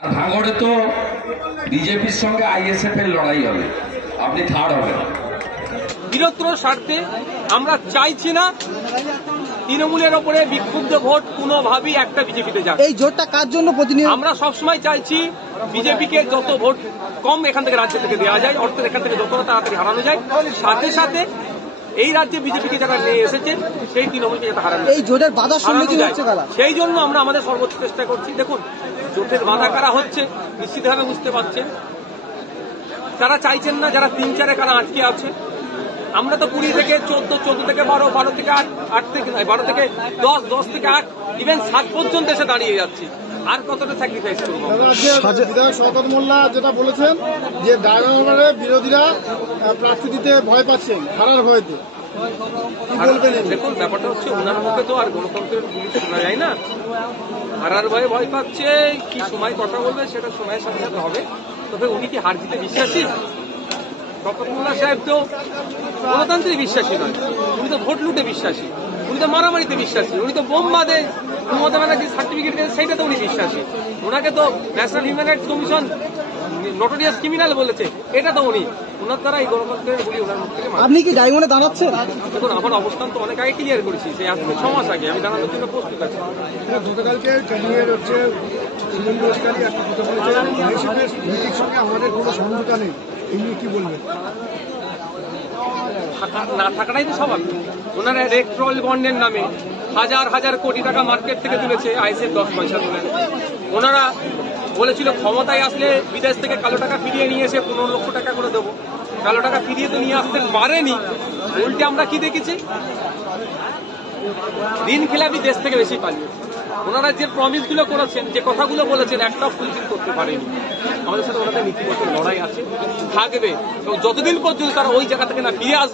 আর ভাঙড়ে তো বিজেপির সঙ্গে আইএসএফ এর লড়াই হবে, আপনি থার্ড হবেন। বৃহত্তর স্বার্থে আমরা চাইছি না তৃণমূলের ওপরে বিক্ষুব্ধ ভোট কোনোভাবেই একটা বিজেপিতে যাবে। এই জোটটা কার জন্য প্রতিনিয়ত? আমরা সবসময় চাইছি বিজেপিকে যত ভোট কম এখান থেকে রাজ্য থেকে দেওয়া যায়, অর্থাৎ এখান থেকে যত তাড়াতাড়ি হারানো যায়। সাথে সাথে এই রাজ্যে বিজেপিকে যারা নিয়ে এসেছে সেই তৃণমূলকে যাতে হারানো, এই জোটের বাধার সম্মুখীন হচ্ছে কারা? সেই জন্য আমরা আমাদের সর্বোচ্চ চেষ্টা করছি। দেখুন, জোটের বাধা কারা হচ্ছে নিশ্চিতভাবে বুঝতে পারছেন। তারা চাইছেন না যারা 3-4 কারা আটকে আছে। আমরা তো 20 থেকে 14, 14 থেকে 12, 12 থেকে 8, 8 থেকে 12 থেকে 10, 10 থেকে 8, ইভেন 7 পর্যন্ত এসে দাঁড়িয়ে যাচ্ছি। আর কতটা স্যাক্রিফাইস করবো? বিধায়ক শওকত মোল্লা যেটা বলেছেন যে ডায়মন্ডে বিরোধীরা প্রার্থী দিতে ভয় পাচ্ছেন, হারার ভয়তে, কি বলবেন? দেখুন, ব্যাপারটা হচ্ছে ওনার মুখে তো আর গণতন্ত্রের গুলি শোনা যায় না। হারার ভয়ে ভয় পাচ্ছে, কি সময় কথা বলবে সেটা সময়ের সাথে সাথে হবে। তবে উনি কি হার জিতে বিশ্বাসী? শওকত মোল্লা সাহেব তো গণতন্ত্রে বিশ্বাসী নয়, উনি তো ভোট লুটে বিশ্বাসী, উনি তো মারামারিতে বিশ্বাসী, উনি তো বোম বাদে মমতা ব্যানার্জি সার্টিফিকেট দেন সেইটা তো উনি বিশ্বাসী। ওনাকে তো national human rights commission notorious criminal বলেছে, এটা তো উনি। ওনার দ্বারা এই গণতন্ত্রের গুলি ওনার মুখ থেকে। আপনি কি ডায়মন্ডে দাঁড়াচ্ছেন? দেখুন, আমার অবস্থান তো অনেক আগে ক্লিয়ার করেছি, সেই আজ 6 মাস আগে আমি দাঁড়ানোর জন্য প্রস্তুত আছি। গতকালকে ক্যানিংয়ের হচ্ছে শুভেন্দু অধিকারী একটা কথা বলেছেন, বিজেপির সঙ্গে আমাদের কোনো সমঝোতা নেই, এই নিয়ে কি বলবেন? না থাকাটাই তো স্বাভাবিক। ওনারা ইলেকট্রাল বন্ডের নামে হাজার হাজার কোটি টাকা মার্কেট থেকে তুলেছে, আইএসএফ 10 পয়সা তুলে। ওনারা বলেছিল ক্ষমতায় আসলে বিদেশ থেকে কালো টাকা ফিরিয়ে নিয়ে এসে 15 লক্ষ টাকা করে দেবো। কালো টাকা ফিরিয়ে তো নিয়ে আসতে পারেনি, উল্টে আমরা কি দেখেছি, ঋণ খেলাপি দেশ থেকে বেশি পালিয়েছে। ওনারা যে প্রমিস গুলো করেছেন, যে কথাগুলো বলেছেন, একটাও ফুলফিল করতে পারেনি। আমাদের সাথে ওনাদের নীতিগত লড়াই আছে, থাকবে, এবং যতদিন পর্যন্ত তারা ওই জায়গা থেকে না ফিরে আসবে